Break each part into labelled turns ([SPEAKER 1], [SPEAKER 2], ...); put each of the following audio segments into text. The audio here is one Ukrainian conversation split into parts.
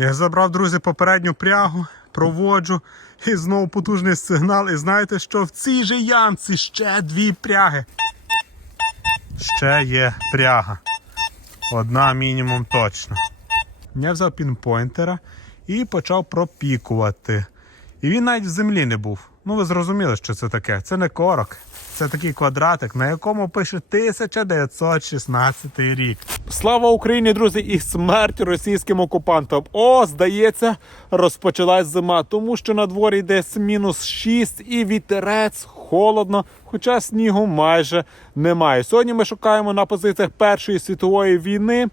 [SPEAKER 1] Я забрав, друзі, попередню прягу, проводжу і знову потужний сигнал. І знаєте, що в цій же ямці ще дві пряги. Ще є пряга. Одна мінімум точно. Я взяв пінпойнтера і почав пропікувати. І він навіть в землі не був. Ну, ви зрозуміли, що це таке. Це не корок. Це такий квадратик, на якому пише 1916 рік. Слава Україні, друзі, і смерть російським окупантам. О, здається, розпочалась зима, тому що на дворі десь мінус 6 і вітерець, холодно, хоча снігу майже немає. Сьогодні ми шукаємо на позиціях Першої світової війни.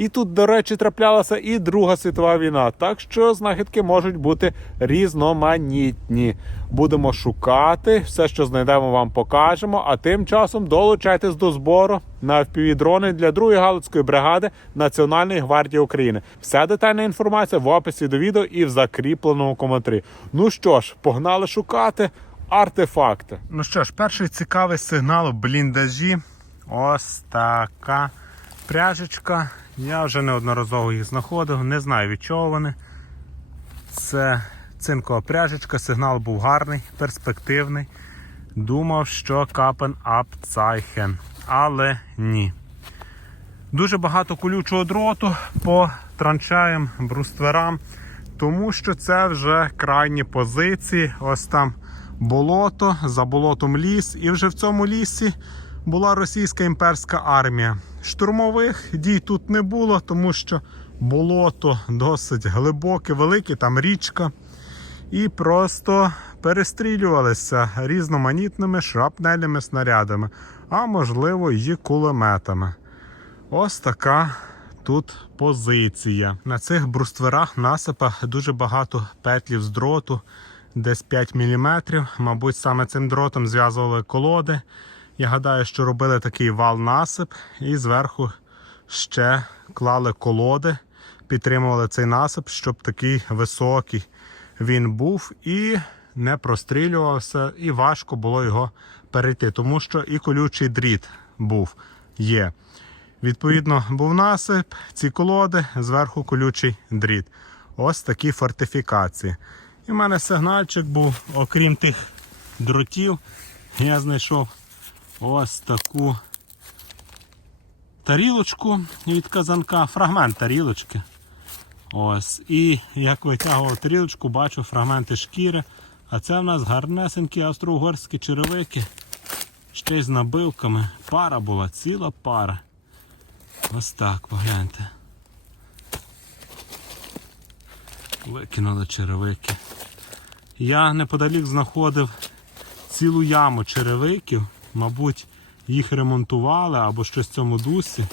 [SPEAKER 1] І тут, до речі, траплялася і Друга світова війна. Так що знахідки можуть бути різноманітні. Будемо шукати, все, що знайдемо, вам покажемо. А тим часом долучайтесь до збору на впівдрони для другої галицької бригади Національної гвардії України. Вся детальна інформація в описі до відео і в закріпленому коментарі. Ну що ж, погнали шукати артефакти. Ну що ж, перший цікавий сигнал бліндажі. Ось така пряжечка. Я вже неодноразово їх знаходив, не знаю від чого вони. Це цинкова пряжечка, сигнал був гарний, перспективний. Думав, що капен Апцайхен, але ні. Дуже багато колючого дроту по траншеям, брустверам, тому що це вже крайні позиції. Ось там болото, за болотом ліс, і вже в цьому лісі була російська імперська армія. Штурмових дій тут не було, тому що болото досить глибоке, велике, там річка. І просто перестрілювалися різноманітними шрапнельними снарядами, а можливо і кулеметами. Ось така тут позиція. На цих брустверах насипах дуже багато петлів з дроту, десь 5 мм. Мабуть, саме цим дротом зв'язували колоди. Я гадаю, що робили такий вал насип і зверху ще клали колоди, підтримували цей насип, щоб такий високий він був і не прострілювався, і важко було його перейти, тому що і колючий дріт був є. Відповідно, був насип, ці колоди, зверху колючий дріт. Ось такі фортифікації. І в мене сигнальчик був, окрім тих дротів, я знайшов ось таку тарілочку від казанка, фрагмент тарілочки. Ось. І як витягував тарілочку, бачу фрагменти шкіри. А це в нас гарнесенькі австро-угорські черевики. Ще й з набивками. Пара була, ціла пара. Ось так, погляньте. Викинули черевики. Я неподалік знаходив цілу яму черевиків. Мабуть, їх ремонтували або щось в цьому дусі.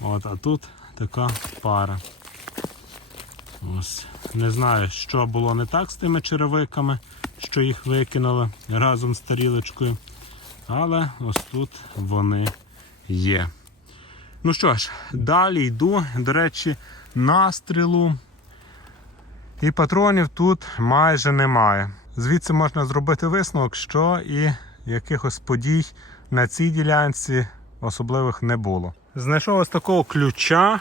[SPEAKER 1] От, а тут така пара. Ось. Не знаю, що було не так з тими черевиками, що їх викинули разом з тарілочкою. Але ось тут вони є. Ну що ж, далі йду. До речі, настрілу і патронів тут майже немає. Звідси можна зробити висновок, що і якихось подій на цій ділянці особливих не було. Знайшов ось такого ключа.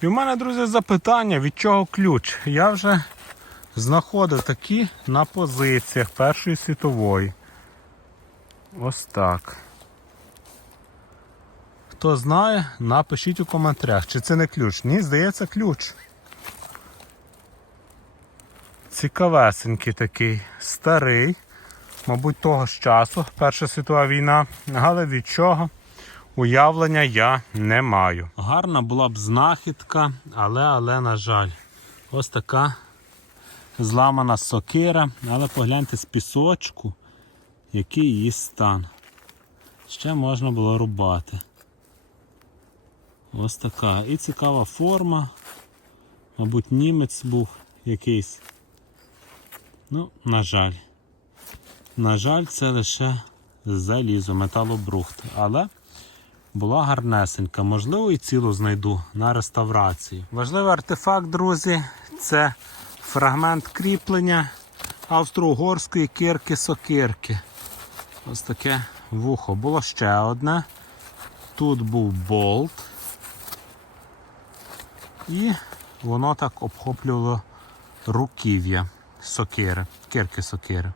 [SPEAKER 1] І в мене, друзі, запитання, від чого ключ? Я вже знаходив такі на позиціях Першої світової. Ось так. Хто знає, напишіть у коментарях, чи це не ключ. Ні, здається, ключ. Цікавесенький такий, старий, мабуть, того ж часу, Перша світова війна, але від чого? Уявлення я не маю. Гарна була б знахідка, але, але, на жаль, ось така зламана сокира, але погляньте з пісочку, який її стан. Ще можна було рубати. Ось така. І цікава форма. Мабуть, німець був якийсь. Ну, на жаль. На жаль, це лише залізо, металобрухт. Але була гарнесенька. Можливо, і цілу знайду на реставрації. Важливий артефакт, друзі, це фрагмент кріплення австро-угорської кирки-сокирки. Ось таке вухо. Було ще одне. Тут був болт. І воно так обхоплювало руків'я сокири, кирки сокири.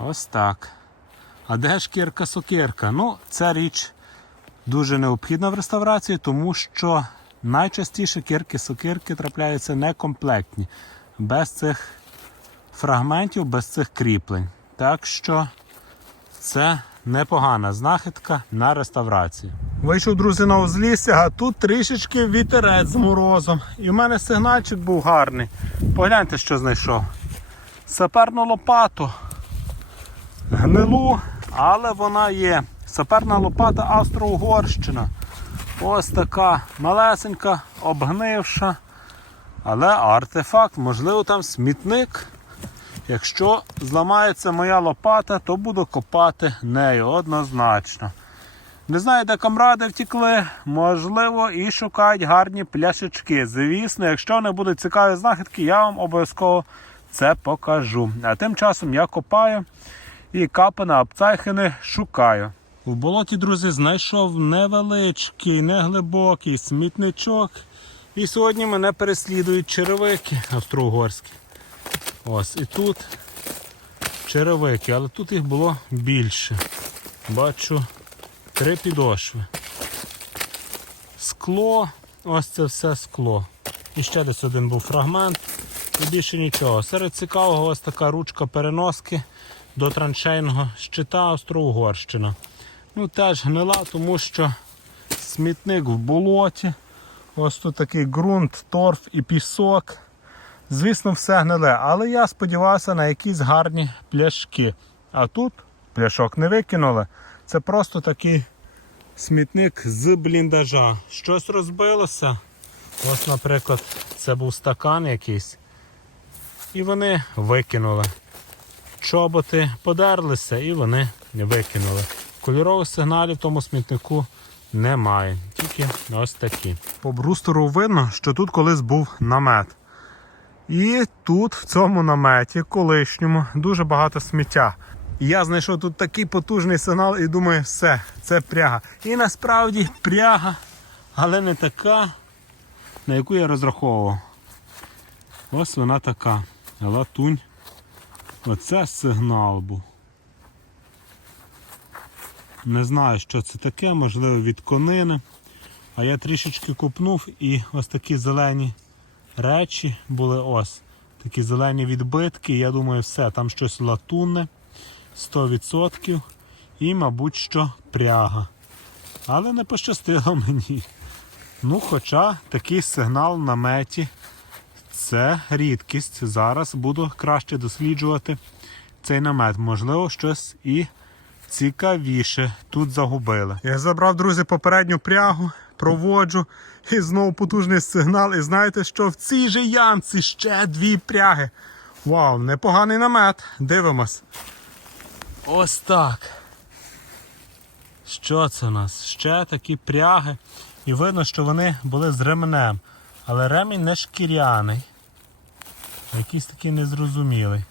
[SPEAKER 1] Ось так. А де ж кирка сокирка? Ну, ця річ дуже необхідна в реставрації, тому що найчастіше кирки сокирки трапляються некомплектні, без цих фрагментів, без цих кріплень. Так що це непогана знахідка на реставрацію. Вийшов, друзі, на узлісся, а тут трішечки вітерець з морозом. І в мене сигнальчик був гарний. Погляньте, що знайшов. Саперну лопату. Гнилу, але вона є. Саперна лопата Австро-Угорщина. Ось така малесенька, обгнивша. Але артефакт, можливо, там смітник. Якщо зламається моя лопата, то буду копати нею однозначно. Не знаю, де камради втікли, можливо, і шукають гарні пляшечки. Звісно, якщо не будуть цікаві знахідки, я вам обов'язково це покажу. А тим часом я копаю і капана апцайхини шукаю. У болоті, друзі, знайшов невеличкий, неглибокий смітничок. І сьогодні мене переслідують черевики австро-угорські. Ось і тут черевики, але тут їх було більше. Бачу три підошви. Скло, ось це все скло. І ще десь один був фрагмент. І більше нічого. Серед цікавого ось така ручка переноски до траншейного щита Австро-Угорщина. Ну теж гнила, тому що смітник в болоті. Ось тут такий ґрунт, торф і пісок. Звісно, все гниле, але я сподівався на якісь гарні пляшки. А тут пляшок не викинули. Це просто такий смітник з бліндажа. Щось розбилося. Ось, наприклад, це був стакан якийсь. І вони викинули. Чоботи подерлися і вони викинули. Кольорових сигналів в тому смітнику немає. Тільки ось такі. По брустеру видно, що тут колись був намет. І тут, в цьому наметі, колишньому, дуже багато сміття. І я знайшов тут такий потужний сигнал і думаю, все, це пряга. І насправді пряга, але не така, на яку я розраховував. Ось вона така. Латунь. Оце сигнал був. Не знаю, що це таке, можливо, від конини. А я трішечки купнув і ось такі зелені речі були ось. Такі зелені відбитки. Я думаю, все, там щось латунне 100%. І, мабуть, що пряга. Але не пощастило мені. Ну, хоча такий сигнал на меті це рідкість. Зараз буду краще досліджувати цей намет. Можливо, щось і цікавіше тут загубили. Я забрав, друзі, попередню прягу, проводжу. І знову потужний сигнал. І знаєте, що в цій же ямці ще дві пряги. Вау, непоганий намет. Дивимось. Ось так. Що це у нас? Ще такі пряги. І видно, що вони були з ременем. Але ремінь не шкіряний. Якийсь такий незрозумілий.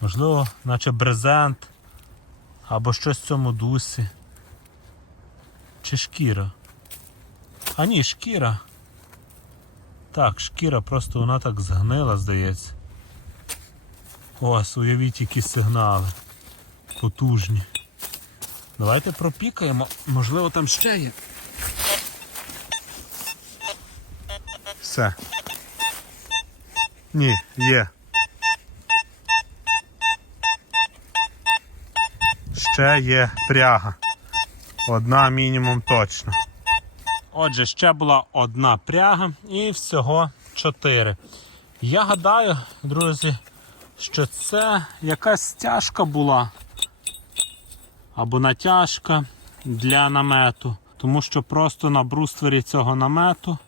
[SPEAKER 1] Можливо, наче брезент. Або щось в цьому дусі. Чи шкіра? А ні, шкіра. Так, шкіра, просто вона так згнила, здається. Ось, уявіть, які сигнали. Потужні. Давайте пропікаємо, можливо там ще є. Все. Ні, є. Ще є пряга. Одна мінімум точно. Отже, ще була одна пряга і всього чотири. Я гадаю, друзі, що це якась стяжка була або натяжка для намету, тому що просто на бруствері цього намету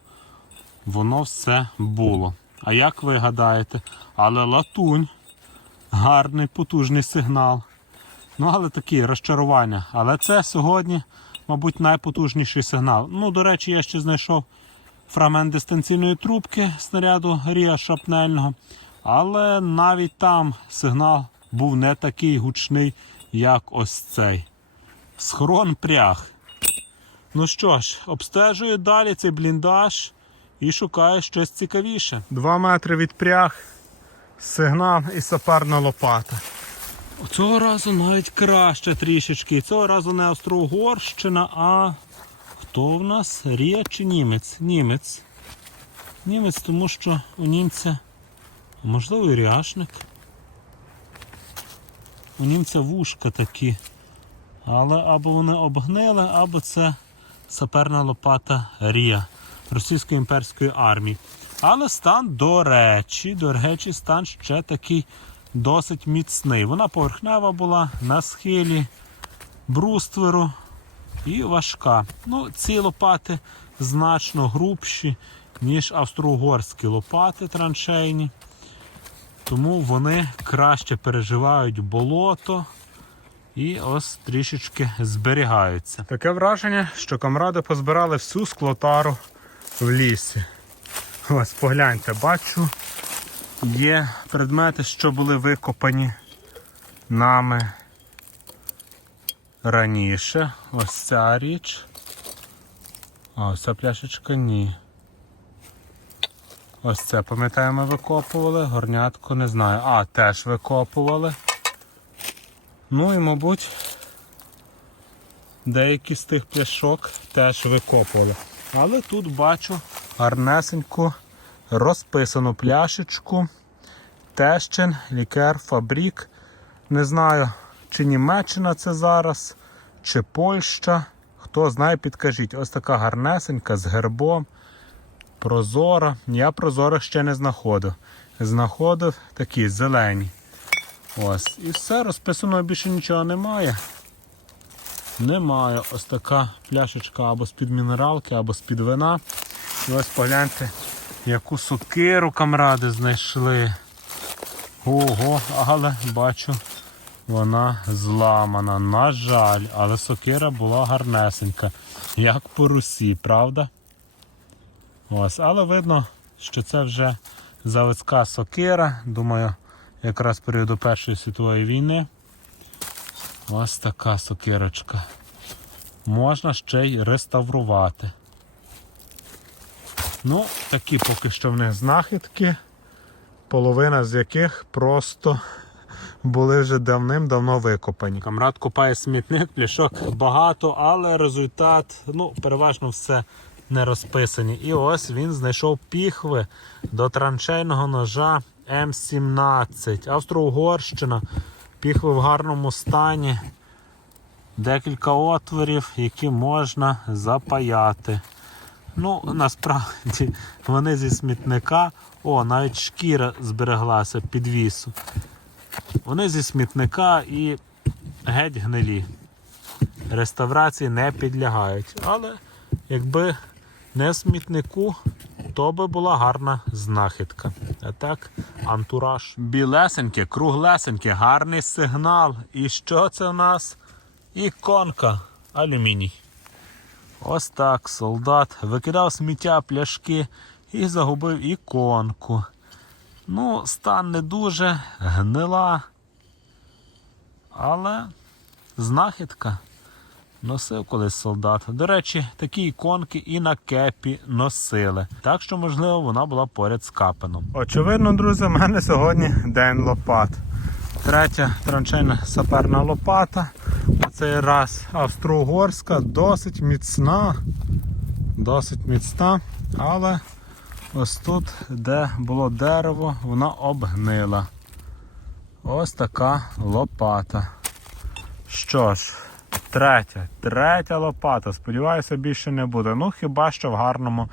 [SPEAKER 1] воно все було. А як ви гадаєте? Але латунь, гарний потужний сигнал. Ну, але такі розчарування. Але це сьогодні, мабуть, найпотужніший сигнал. Ну, до речі, я ще знайшов фрагмент дистанційної трубки снаряду Рія шапнельного. Але навіть там сигнал був не такий гучний, як ось цей. Схорон пряг. Ну що ж, обстежую далі цей бліндаж і шукає щось цікавіше. Два метри від пряг, сигнал і саперна лопата. Цього разу навіть краще трішечки. Цього разу не Австро-Угорщина, а хто в нас? Рія чи німець? Німець. Німець, тому що у німця, можливо, і ряшник. У німця вушка такі. Але або вони обгнили, або це саперна лопата Рія Російської імперської армії. Але стан, до речі, до речі, стан ще такий досить міцний. Вона поверхнева була на схилі брустверу і важка. Ну, ці лопати значно грубші, ніж австро-угорські лопати траншейні. Тому вони краще переживають болото і ось трішечки зберігаються. Таке враження, що камради позбирали всю склотару в лісі. Ось погляньте, бачу, є предмети, що були викопані нами раніше. Ось ця річ. А ось ця пляшечка ні. Ось це, пам'ятаємо, викопували, горнятко не знаю. А, теж викопували. Ну і, мабуть, деякі з тих пляшок теж викопували. Але тут бачу гарнесеньку розписану пляшечку. Тещин, лікер, фабрік. Не знаю, чи Німеччина це зараз, чи Польща. Хто знає, підкажіть. Ось така гарнесенька з гербом. Прозора. Я прозорих ще не знаходив. Знаходив такі зелені. Ось. І все, розписаного більше нічого немає. Немає ось така пляшечка або з-під мінералки, або з-під вина. І ось погляньте, яку сокиру камради знайшли. Ого, але бачу, вона зламана. На жаль, але сокира була гарнесенька, як по русі, правда? Ось, але видно, що це вже заводська сокира. Думаю, якраз періоду Першої світової війни. Ось така сокирочка. Можна ще й реставрувати. Ну, такі поки що в них знахідки, половина з яких просто були вже давним-давно викопані. Камрад копає смітник, пляшок багато, але результат, ну, переважно все не розписані. І ось він знайшов піхви до траншейного ножа М17. Австро-Угорщина. Піхви в гарному стані. Декілька отворів, які можна запаяти. Ну, насправді, вони зі смітника. О, навіть шкіра збереглася підвісу. Вони зі смітника і геть гнилі. Реставрації не підлягають. Але якби не смітнику, то би була гарна знахідка. А так, антураж. Білесеньке, круглесеньке, гарний сигнал. І що це в нас? Іконка алюміній. Ось так солдат викидав сміття пляшки і загубив іконку. Ну, стан не дуже, гнила. Але знахідка носив колись солдат. До речі, такі іконки і на кепі носили. Так що, можливо, вона була поряд з капеном. Очевидно, друзі, в мене сьогодні день лопат. Третя траншейна саперна лопата. Цей раз австро-угорська, досить міцна. Досить міцна, але ось тут, де було дерево, вона обгнила. Ось така лопата. Що ж, третя, третя лопата. Сподіваюся, більше не буде. Ну, хіба що в гарному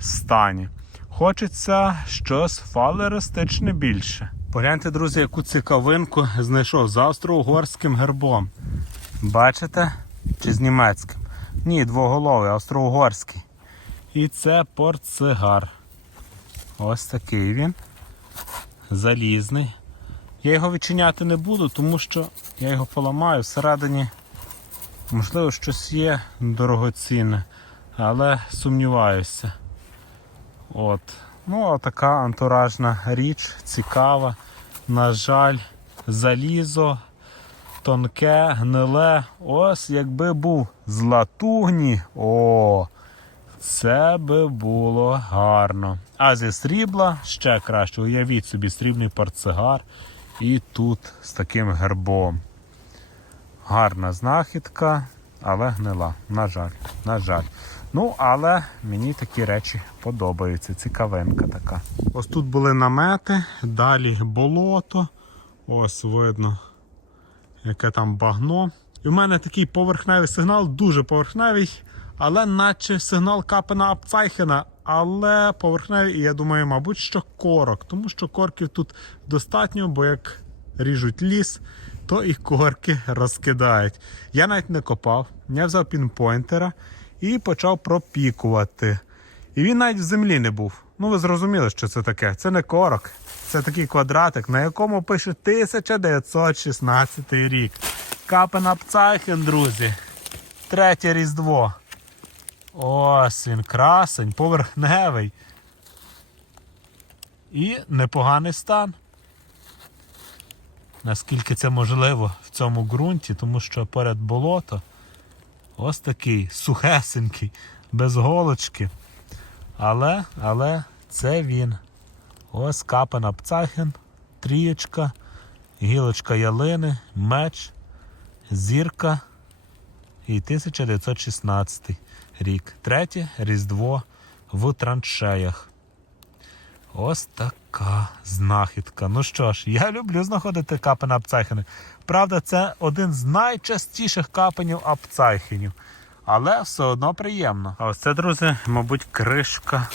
[SPEAKER 1] стані. Хочеться щось фалеристичне більше. Погляньте, друзі, яку цікавинку знайшов з австро-угорським гербом. Бачите? Чи з німецьким? Ні, двоголовий, австро-угорський. І це портсигар. Ось такий він. Залізний. Я його відчиняти не буду, тому що я його поламаю. Всередині, можливо, щось є дорогоцінне, але сумніваюся. От. Ну, а така антуражна річ, цікава. На жаль, залізо, тонке, гниле. Ось якби був з латугні. О, Це би було гарно. А зі срібла ще краще. Уявіть собі срібний портсигар. І тут з таким гербом. Гарна знахідка, але гнила. На жаль, на жаль. Ну, але мені такі речі подобаються. Цікавинка така. Ось тут були намети, далі болото. Ось видно, яке там багно. І в мене такий поверхневий сигнал, дуже поверхневий, але наче сигнал Капена Апцайхена, але поверхневий, і я думаю, мабуть, що корок, тому що корків тут достатньо, бо як ріжуть ліс, то і корки розкидають. Я навіть не копав, я взяв пінпойнтера і почав пропікувати. І він навіть в землі не був. Ну, ви зрозуміли, що це таке. Це не корок, це такий квадратик, на якому пише 1916 рік. Капен Апцайхен, друзі. Третє Різдво. Ось він, красень, поверхневий. І непоганий стан. Наскільки це можливо в цьому ґрунті, тому що поряд болото. Ось такий сухесенький, без голочки. Але, але це він. Ось капен Апцахен, трієчка, гілочка ялини, меч, зірка і 1916 рік. Третє Різдво в траншеях. Ось така знахідка. Ну що ж, я люблю знаходити капен Апцайхени. Правда, це один з найчастіших капенів Апцайхенів. Але все одно приємно. А ось це, друзі, мабуть, кришка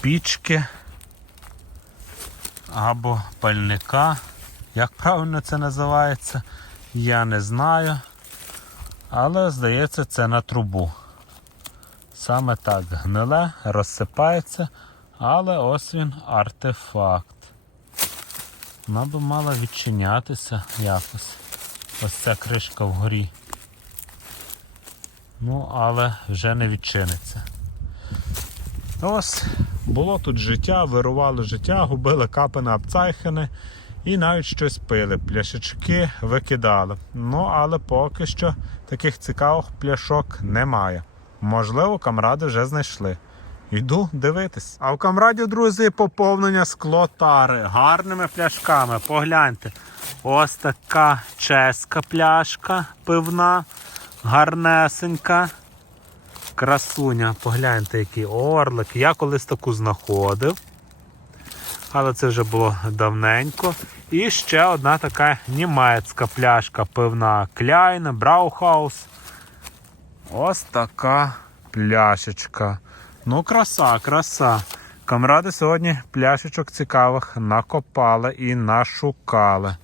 [SPEAKER 1] пічки або пальника. Як правильно це називається, я не знаю. Але здається, це на трубу. Саме так гниле, розсипається, але ось він артефакт. Вона би мала відчинятися якось. Ось ця кришка вгорі. Ну, але вже не відчиниться. Ось було тут життя, вирували життя, губили капи на і навіть щось пили. Пляшечки викидали. Ну, але поки що таких цікавих пляшок немає. Можливо, камради вже знайшли. Йду дивитись. А в камраді, друзі, поповнення склотари гарними пляшками. Погляньте. Ось така чеська пляшка пивна, гарнесенька. Красуня, погляньте, який орлик. Я колись таку знаходив. Але це вже було давненько. І ще одна така німецька пляшка пивна Кляйна, Браухаус. Ось така пляшечка. Ну, краса, краса. Камради сьогодні пляшечок цікавих накопали і нашукали.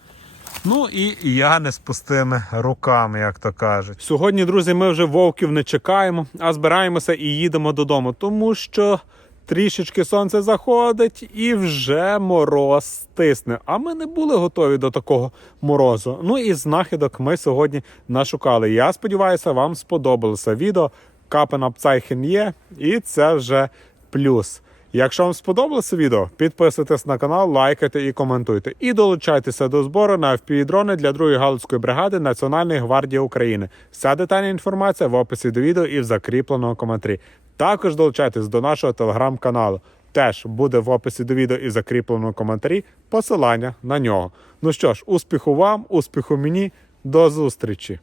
[SPEAKER 1] Ну і я не з пустими руками, як то кажуть. Сьогодні, друзі, ми вже вовків не чекаємо, а збираємося і їдемо додому, тому що трішечки сонце заходить і вже мороз стисне. А ми не були готові до такого морозу. Ну і знахідок ми сьогодні нашукали. Я сподіваюся, вам сподобалося відео. Капен Апцайхен є, і це вже плюс. Якщо вам сподобалося відео, підписуйтесь на канал, лайкайте і коментуйте. І долучайтеся до збору на FPV-дрони для 2-ї галицької бригади Національної гвардії України. Вся детальна інформація в описі до відео і в закріпленому коментарі. Також долучайтесь до нашого телеграм-каналу. Теж буде в описі до відео і в закріпленому коментарі посилання на нього. Ну що ж, успіху вам, успіху мені, до зустрічі!